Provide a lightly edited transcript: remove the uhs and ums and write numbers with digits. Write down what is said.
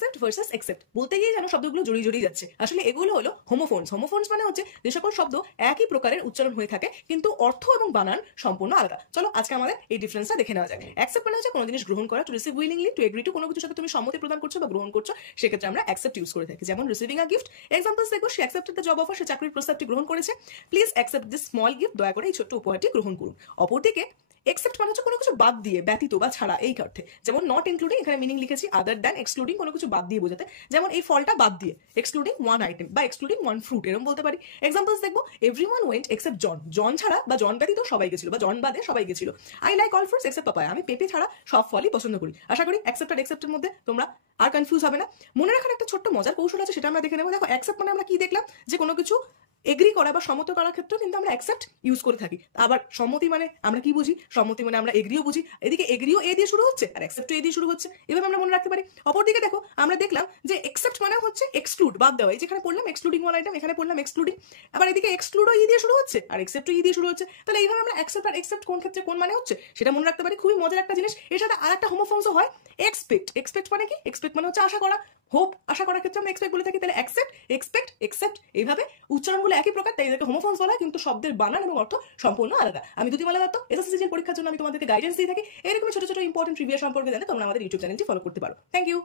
Accept versus accept বলতে গিয়ে যেন শব্দগুলো জড়িয়ে জড়িয়ে যাচ্ছে। আসলে এগুলো হলো হোমোফোনস। হোমোফোনস মানে হচ্ছে যে সকল শব্দ একই প্রকারের উচ্চারণ হয়ে থাকে কিন্তু অর্থ এবং বানান সম্পূর্ণ আলাদা। চলো আজকে আমাদের এই ডিফারেন্সটা দেখে নেওয়া যাক। অ্যাকসেপ্ট মানে হচ্ছে কোনো জিনিস গ্রহণ করা, to receive willingly, two agree to, কোনো কিছুর সাথে তুমি সম্মতি প্রদান করছো বা গ্রহণ করছো, সেক্ষেত্রে আমরা অ্যাকসেপ্ট ইউজ করে থাকি। যেমন রিসিভিং আ গিফট, এক্সাম্পলস দেখো, সে অ্যাকসেপ্টেড দ্য জব অফার, সে চাকরির প্রস্তাবটি গ্রহণ করেছে। Please accept this small gift, দয়া করে এই ছোট্ট উপহারটি গ্রহণ করুন। অপরদিকে এক্সেপ্ট মানে হচ্ছে কোনো কিছু বাদ দিয়ে, ব্যতীত বা ছাড়া এই অর্থে। যেমন নট ইনক্লুডিং, এখানে মিনিং লিখেছি আদার দ্যান, এক্সক্লুডিং কোনো কিছু বাদ দিয়ে বোঝাতে। যেমন এই ফলটা বাদ দিয়ে, এক্সক্লুডিং ওয়ান আইটেম বা এক্সক্লুডিং ওয়ান ফ্রুট, এরকম বলতে পারি। এক্সাম্পলস দেখবো, এভরিওয়ান ওয়েন্ট এক্সেপ্ট জন, জন ছাড়া বা জন ব্যতীত সবাই গেছিল বা জন বাদে সবাই গেছিল। I like all fruits except papaya, আমি পেঁপে ছাড়া সব ফলই পছন্দ করি। আশা করি অ্যাকসেপ্ট আর এক্সেপ্টের মধ্যে তোমরা আর কনফিউজ হবে না। মনে রাখার একটা ছোট্ট মজার কৌশল আছে, সেটা আমরা দেখে নেবো। দেখো অ্যাকসেপ্ট মানে আমরা কি দেখলাম, যে কোনো কিছু এগ্রি করা বা সম্মত করার ক্ষেত্রে কিন্তু আমরা অ্যাকসেপ্ট ইউজ করে থাকি। আবার সম্মতি মানে আমরা কি বুঝি, সম্মতি মানে আমরা এগ্রিও বুঝি। এদিকে এগ্রিও এ দিয়ে শুরু হচ্ছে আর অ্যাকসেপ্টও এ দিয়ে শুরু হচ্ছে, এভাবে আমরা মনে রাখতে পারি। অপরদিকে দেখো আমরা দেখলাম যে এক্সেপ্ট মানে হচ্ছে এক্সক্লুড, বাদ দেওয়া। এই যেখানে পড়লাম এক্সক্লুডিং ওয়ান আইটেম, এখানে পড়লাম এক্সক্লুডিং। আবার এদিকে এক্সক্লুডও ই দিয়ে শুরু হচ্ছে আর এক্সেপ্টও ই দিয়ে শুরু হচ্ছে। তাহলে এইভাবে আমরা অ্যাকসেপ্ট আর এক্সেপ্ট কোন ক্ষেত্রে কোন মানে হচ্ছে সেটা মনে রাখতে পারি। খুবই মজার একটা জিনিস। এর সাথে আর একটা হোমোফোনসও হয়, এক্সপেক্ট। এক্সপেক্ট মানে কি, এক্সপেক্ট মানে হচ্ছে আশা করা, হোপ, আশা করার ক্ষেত্রে আমরা এক্সপেক্ট বলে থাকি। তাহলে অ্যাকসেপ্ট, এক্সপেক্ট, এক্সেপ্ট, এইভাবে উচ্চারণগুলো একই প্রকার, তাই এদেরকে হোমোফোনস বলা হয়, কিন্তু শব্দের বানান এবং অর্থ সম্পূর্ণ আলাদা। আমি দুতিমালা দত্ত, এসএসসি পরীক্ষার জন্য আমি তোমাদেরকে গাইডেন্স দিয়ে থাকি। এরকম ছোট ছোট ইম্পর্টেন্ট ট্রিভিয়া সম্পর্কে জানতে তোমরা আমাদের ইউটিউব চ্যানেলটি ফলো করতে পারো। Thank you.